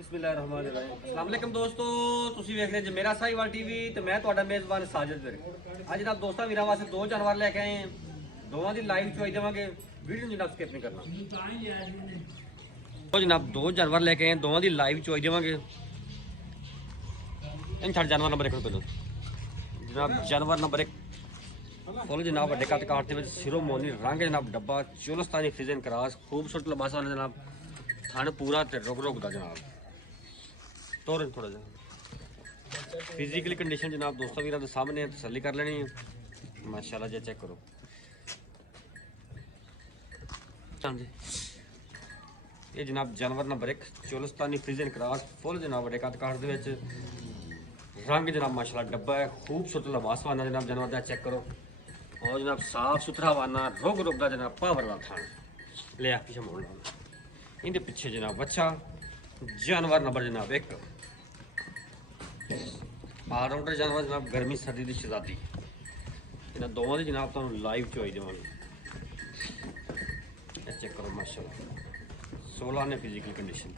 अस्सलामुअलैकुम दोस्तों, ਤੁਸੀਂ ਵੇਖ ਰਹੇ ਜੀ ਮੇਰਾ ਸਾਈਵਾਲ ਟੀਵੀ ਤੇ ਮੈਂ ਤੁਹਾਡਾ ਮੇਜ਼ਬਾਨ ਸਾਜਦ ਵੀਰ। ਅੱਜ ਜਨਾਬ ਦੋਸਤਾਂ ਵੀਰਾਂ ਵਾਸਤੇ ਦੋ ਜਾਨਵਰ ਲੈ ਕੇ ਆਏ ਹਾਂ। ਦੋਵਾਂ ਦੀ ਲਾਈਵ ਚੋਇਸ ਦੇਵਾਂਗੇ, ਵੀਡੀਓ ਨੂੰ ਜਨਾਬ ਸਕਿਪ ਨਹੀਂ ਕਰਨਾ। ਉਹ ਜਨਾਬ ਦੋ ਜਾਨਵਰ ਲੈ ਕੇ ਆਏ, ਦੋਵਾਂ ਦੀ ਲਾਈਵ ਚੋਇਸ ਦੇਵਾਂਗੇ। इन छड़ जानवर नंबर 1 ਨੂੰ ਪਹਿਲਾਂ जनाब जानवर नंबर 1 फुल जनाब ਵੱਡੇ ਕੱਦ ਕਾਟ ਦੇ ਵਿੱਚ ਸਿਰੋਂ ਮੋਨੀ ਰੰਗ ਜਨਾਬ ਡੱਬਾ ਚੋਲਸਤਾਨੀ ਫਿਜ਼ਨ ਕਰਾਸ खूबसूरत लिबास वाला जनाब थन पूरा ते रुक रुक दा जनाब तोर थोड़ा जा फिजिकली कंडीशन जनाब दोस्तों वीर के सामने तसल्ली कर लेनी है माशाल्लाह जी चेक करो ये जनाब जानवर number 1 Cholistani fission cross full जनाब बड़े कद काट दे विच रंग जनाब माशाल्लाह डब्बा है खूबसूरत लिबास वाला जनाब जानवर का चेक करो और जनाब साफ सुथरा वाना रुक रुक दा जनाब पावर वाला थान ले पीछे मोड़ इनके पीछे जनाब बच्चा जानवर नंबर जनाब 1 ऑलराउंडर जानवर जनाब गर्मी सर्दी की शहजादी इन्होंने दोवों की जनाब तुम लाइव चोई देवांगे चेक करो माशाल्लाह 16 ने फिजिकल कंडीशन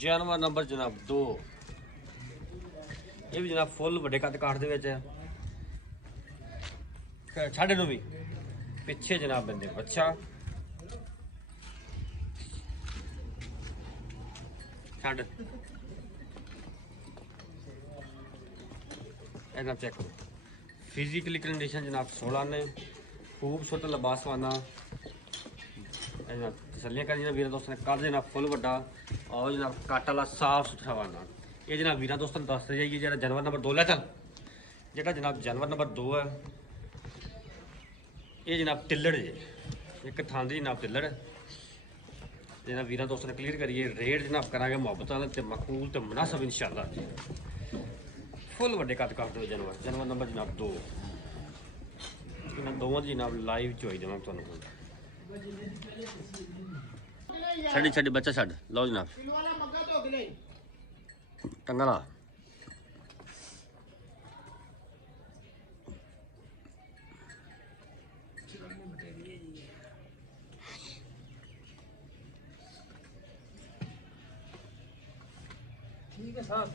जानवर नंबर जनाब 2 ये भी जनाब फुल बड़े कद काट दे विच साढ़े नौ भी पिछे जनाब बंदे बच्चा छड़ चेक करो फिजिकली कंडीशन जनाब 16 ने खूबसूरत लिबास वाना तसलियां कर वीर दोस्तों ने कद जनाब फुल वड्डा और जनाब कट वाला साफ सुथरा वाना ये जनाब वीर दोस्तों दसते जाइए जो जानवर नंबर 2 लै चल जो जनाब जानवर नंबर 2 है ये जनाब तिल्लड़ है एक थान की जनाब तिल्लड़ जनाब वीर दोस्तों ने क्लीयर करिए रेट जनाब करा मुहब्बत वाले तो मकबूल तो मुनासिब इंशाअल्लाह फुल वड्डे कद काट दो जानवर जानवर नंबर जनाब 2 इन्होंने दोवों की जनाब लाइव चोई देव तुम छड़ी छड़ी बच्चा छड़ लो जनाब टंगा ला ठीक है साहब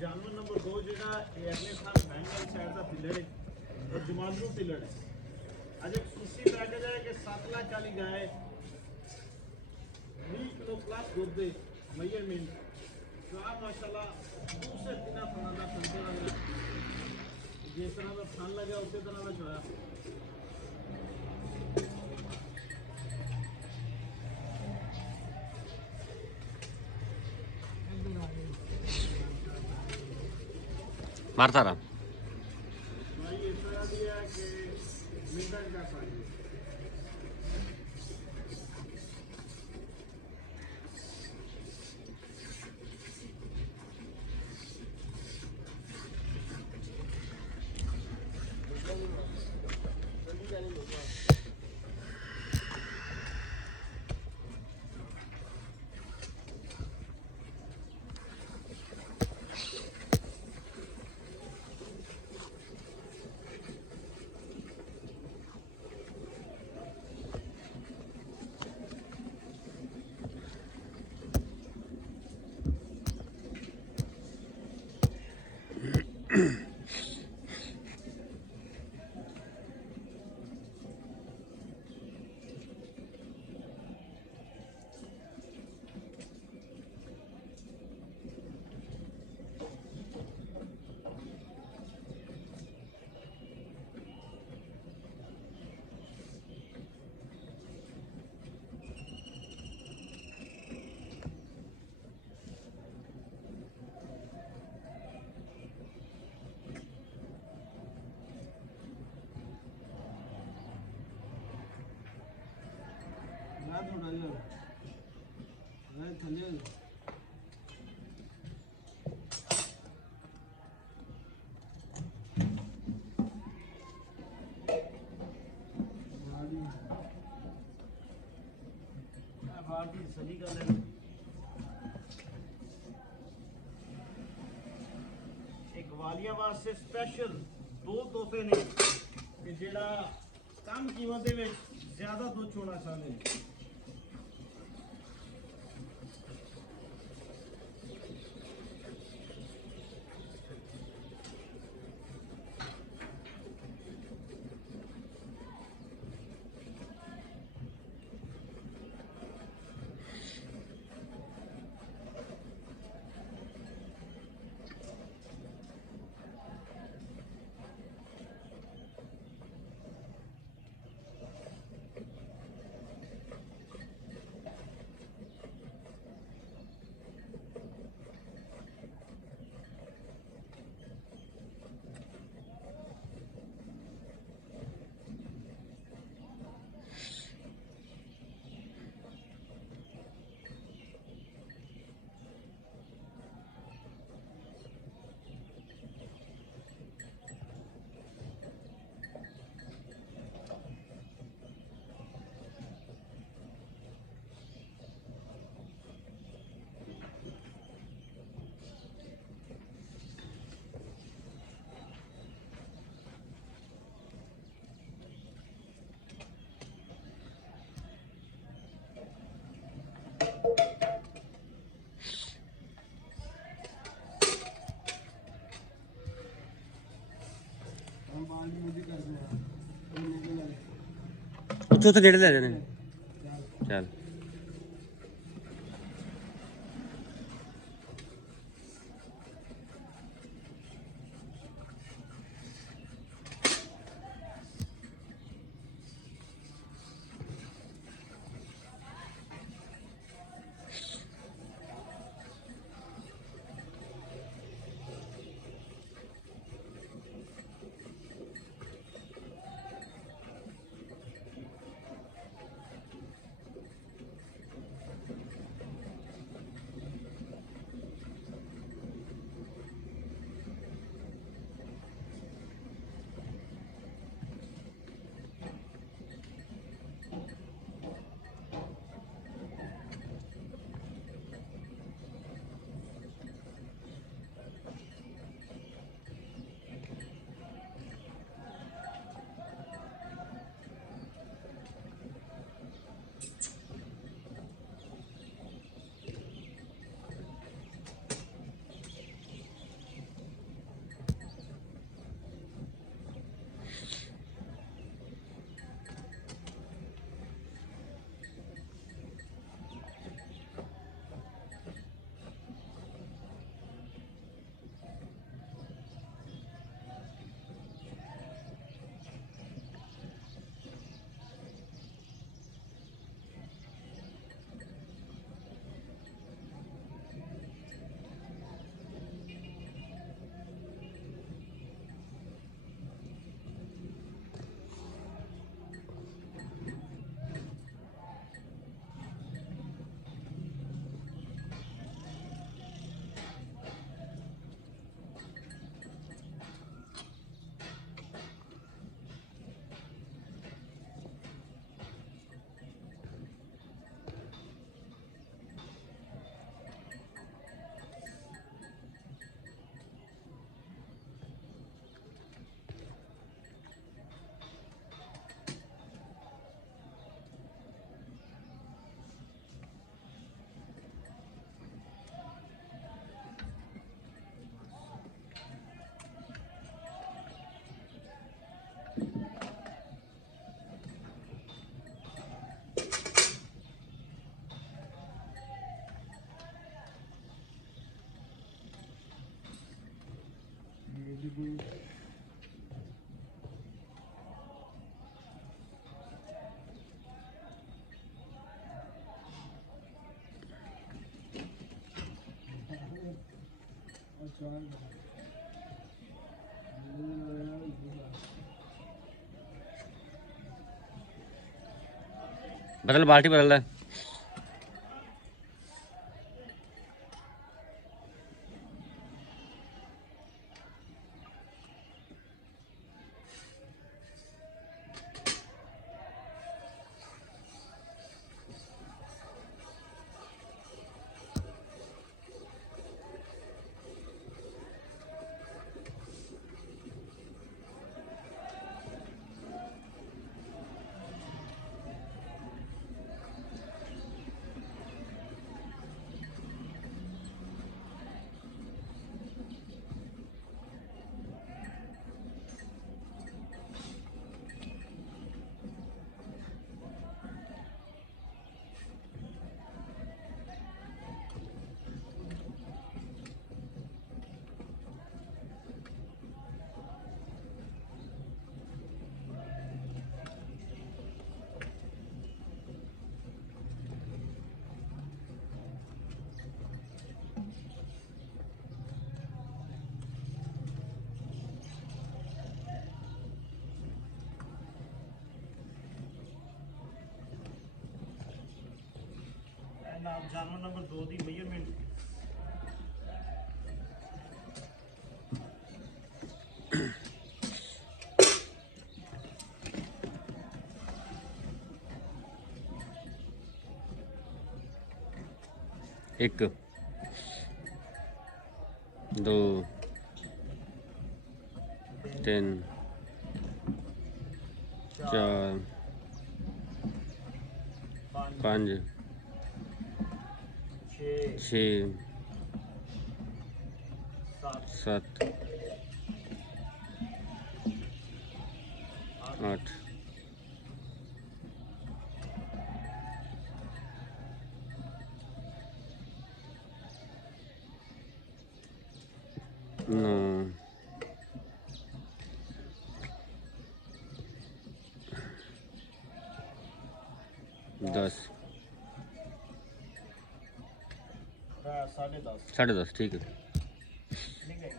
जानवर नंबर 2 जो अगले साल बैंगल साइड का पिलर है और जमानू पिलर है आज एक सुसी पैकेज है कि 7 लाख 40 गाय 20 किलो प्लस दूध मेजरमेंट तो आप माशाल्लाह दूसरे दिन फना का संते लगा जिस तरह का फन लगा उसी तरह का छोड़ा मारता रहा भाई इस तरह दिया कि मिनट का साइज थोड़ा जिहा थल्ले सही गल है। एक वालिया वास्ते स्पेशल दो तोहफे ने कि जेड़ा कम कीमत दे विच ज्यादा दुध चोना चाहते हैं। ਉੱਥੋਂ ਉੱਥੇ ਨੇੜੇ ਲੈ ਜਾਣੇ ਚੱਲ। बदल बाल्टी बदल है। आप जानवर नंबर 2 की मेजरमेंट एक, दो, तीन, चार, पाँच, 6, 7, 8, 9, 10, 10:30 10:30 ठीक है। ठीक है।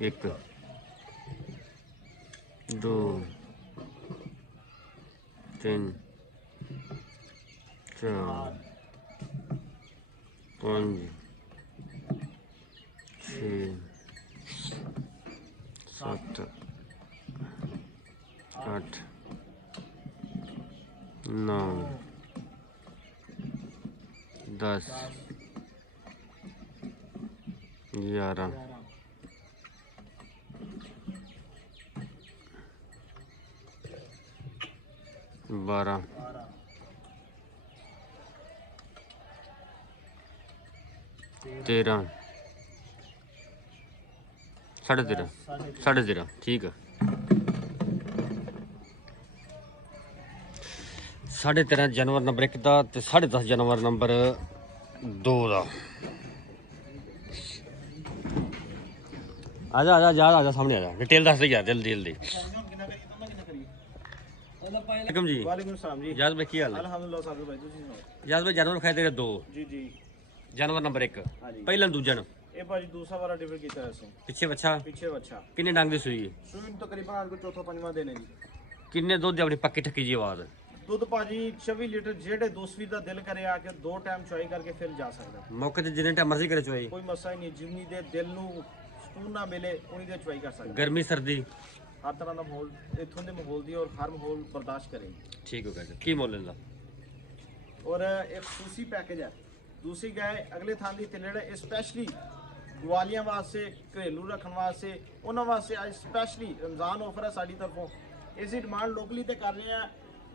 एक, दो, तीन, 4, 5, 6, 7, 8, 9, 10, 11, 12, 13, 13.5, 13.5 ठीक है। 13.5 जानवर नंबर 1 का ते 10.5 जानवर नंबर 2 का। आजा आजा जा आजा सामने आजा डिटेल दस दे यार जल्दी जल्दी। वालेकुम जी। वालेकुम सलाम जी। याद भाई की हाल है? अल्हम्दुलिल्लाह साबिर भाई ਤੁਸੀਂ ਸੁਣਾਓ? याद भाई जानवर खाए तेरे दो, ਜੀ ਜੀ जानवर नंबर 1 हाँ जी। ਪਹਿਲਾਂ ਦੂਜਾ ਨੂੰ ਇਹ ਭਾਜੀ ਦੂਸਰਾ ਵਾਲਾ ਡਿਲੀਵਰ ਕੀਤਾ ਅਸੀਂ ਪਿੱਛੇ ਬੱਚਾ ਪਿੱਛੇ ਬੱਚਾ ਕਿੰਨੇ ਡੰਗ ਦੀ ਸੂਈ ਹੈ? ਸੂਈ ਨੂੰ ਤਕਰੀਬਨ ਅੱਜ ਕੋ ਚੌਥਾ ਪੰਜਵਾਂ ਦਿਨ ਹੈ ਜੀ। ਕਿੰਨੇ ਦੁੱਧ ਦੀ ਆਪਣੀ ਪੱਕੀ ਠੱਕੀ ਜੀ ਆਵਾਜ਼? ਦੁੱਧ ਭਾਜੀ 24 ਲੀਟਰ ਜਿਹੜੇ ਦੋਸਵੀਰ ਦਾ ਦਿਲ ਕਰੇ ਆ ਕੇ ਦੋ ਟਾਈਮ ਚੁਆਈ ਕਰਕੇ ਫਿਰ ਜਾ ਸਕਦਾ। ਮੌਕੇ ਤੇ ਜਿੰਨੇ ਟਾਈਮ ਮਰਜ਼ੀ ਕਰੇ ਚੋਈ, ਕੋਈ ਮਸਲਾ ਹੀ ਨਹੀਂ, ਜਿੰਨੀ ਦੇ ਦਿਲ ਨੂੰ ਸਕੂਨ ਨਾ ਮਿਲੇ ਉਨੀ ਦੇ ਚੁਆਈ ਕਰ ਸਕਦਾ। ਗਰਮੀ ਸਰਦੀ ਹਰ ਤਰ੍ਹਾਂ ਦਾ ਮਾਹੌਲ ਇੱਥੋਂ ਦੇ ਮਾਹੌਲ ਦੀ ਔਰ ਹਰ ਮਾਹੌਲ ਬਰਦਾਸ਼ਤ ਕਰੇ। ਠੀਕ ਹੋ ਗਿਆ। ਕੀ ਮੁੱਲ ਲੈਂਦਾ? ਔਰ ਇੱਕ ਖੁਸ਼ੀ ਪੈਕੇਜ ਹੈ। ਦੂਸਰੀ ਗਾय ਅਗਲੇ ਥਾਂ ਦੀ ਤਿੱਲੜ ਹੈ, ਸਪੈਸ਼ਲੀ ਗਵਾਲੀਆਂ ਵਾਸਤੇ, ਘਰੇਲੂ ਰੱਖਣ ਵਾਸਤੇ, ਉਹਨਾਂ ਵਾਸਤੇ ਅੱਜ ਸਪੈਸ਼ਲੀ ਰਮਜ਼ਾਨ ਆਫਰ ਹੈ ਸਾਡੀ ਤਰਫੋਂ। ਇਸ ਦੀ ਡਿਮਾਂਡ ਲੋਕਲੀ ਤੇ ਕਰ ਰਹੇ ਆ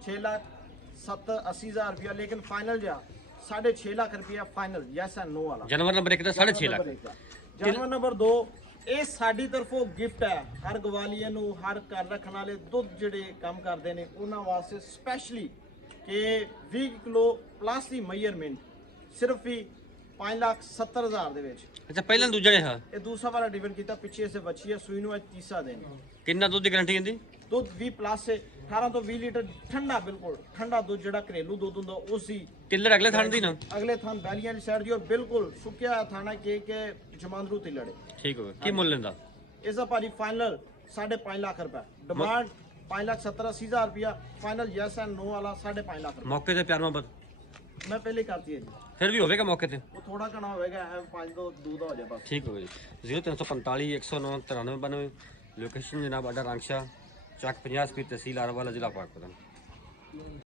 6,70,80,000 ਰੁਪਇਆ, ਲੇਕਿਨ ਫਾਈਨਲ ਜਿਹਾ 6.5 ਲੱਖ ਰੁਪਇਆ ਫਾਈਨਲ, ਯੈਸ ਐਂਡ ਨੋ ਵਾਲਾ। ਜਾਨਵਰ ਨੰਬਰ 1 ਦਾ 6.5 ਲੱਖ। ਜਾਨਵਰ ਨੰਬਰ 2 ਇਹ ਸਾਡੀ ਤਰਫੋਂ ਗਿਫਟ ਹੈ ਹਰ ਗਵਾਲੀਏ ਨੂੰ, ਹਰ ਘਰ ਰੱਖਣ ਵਾਲੇ ਦੁੱਧ ਜਿਹੜੇ ਕੰਮ ਕਰਦੇ ਨੇ ਉਹਨਾਂ ਵਾਸਤੇ ਸਪੈਸ਼ਲੀ ਕਿ 20 ਕਿਲੋ ਪਲੱਸ ਦੀ ਮੇਜਰਮੈਂਟ ਸਿਰਫ ਹੀ 5,70,000 ਦੇ ਵਿੱਚ। ਅੱਛਾ ਪਹਿਲਾਂ ਦੂਜਾ ਨੇ ਹਾਂ ਇਹ ਦੂਸਰਾ ਵਾਲਾ ਡਿਲੀਵਰ ਕੀਤਾ, ਪਿੱਛੇ ਸੇ ਬੱਚੀ ਹੈ, ਸੂਈ ਨੂੰ ਅੱਜ ਤੀਸਰਾ ਦਿਨ। ਕਿੰਨਾ ਦੁੱਧ ਦੀ ਗਾਰੰਟੀ ਹੁੰਦੀ? ਦੁੱਧ 20 ਪਲੱਸ ਹੈ, 18 ਤੋਂ 20 ਲੀਟਰ ਠੰਡਾ, ਬਿਲਕੁਲ ਠੰਡਾ ਦੁੱਧ ਜਿਹੜਾ ਘਰੇਲੂ ਦੁੱਧ ਹੁੰਦਾ ਉਸ ਦੀ। ਟਿੱਲਰ ਅਗਲੇ ਥਣ ਦੀ ਨਾ? ਅਗਲੇ ਥਾਂ ਬੈਲੀਆਂ ਦੀ ਸਾਈਡ ਦੀ ਔਰ ਬਿਲਕੁਲ ਸੁੱਕਿਆ ਹੋਇਆ ਥਾਣਾ ਕੇ ਜਮਾਂਦਰੂ ਤਿਲੜੇ। ਠੀਕ ਹੋ ਗਿਆ। ਕੀ ਮੁੱਲ ਲੈਂਦਾ? ਇਸ ਦਾ ਭਾਜੀ ਫਾਈਨਲ 5.5 ਲੱਖ ਰੁਪਏ, ਡਿਮਾਂਡ 5,70,80,000 ਰੁਪਇਆ, ਫਾਈਨਲ ਯੈਸ ਐਂਡ ਨੋ ਵਾਲਾ 5.5 ਲੱਖ ਰੁਪਏ। ਮੌਕੇ ਤੇ ਪਿਆਰ ਮੁਹੱਬਤ ਮੈਂ ਪਹਿਲੇ ਹੀ ਕਰਤੀ ਹੈ ਜੀ, ਫਿਰ ਵੀ ਹੋਵੇਗਾ ਮੌਕੇ ਤੇ? ਉਹ ਥੋੜਾ ਘਣਾ ਹੋਵੇਗਾ, 5 ਤੋਂ 2 ਦਾ ਹੋ ਜਾਏ ਬਸ। ਠੀਕ ਹੋ ਗਿਆ ਜੀ। 0345 109 9392। ਲੋਕੇਸ਼ਨ ਜਨਾਬ ਅੱਡਾ ਰਾਂਗਸ਼ਾ ਚੱਕ 50 ਸਪੀਡ, ਤਹਿਸੀਲ ਆਰਾਵਾਲਾ, ਜ਼ਿਲ੍ਹਾ ਪਾਕਪਤਨ।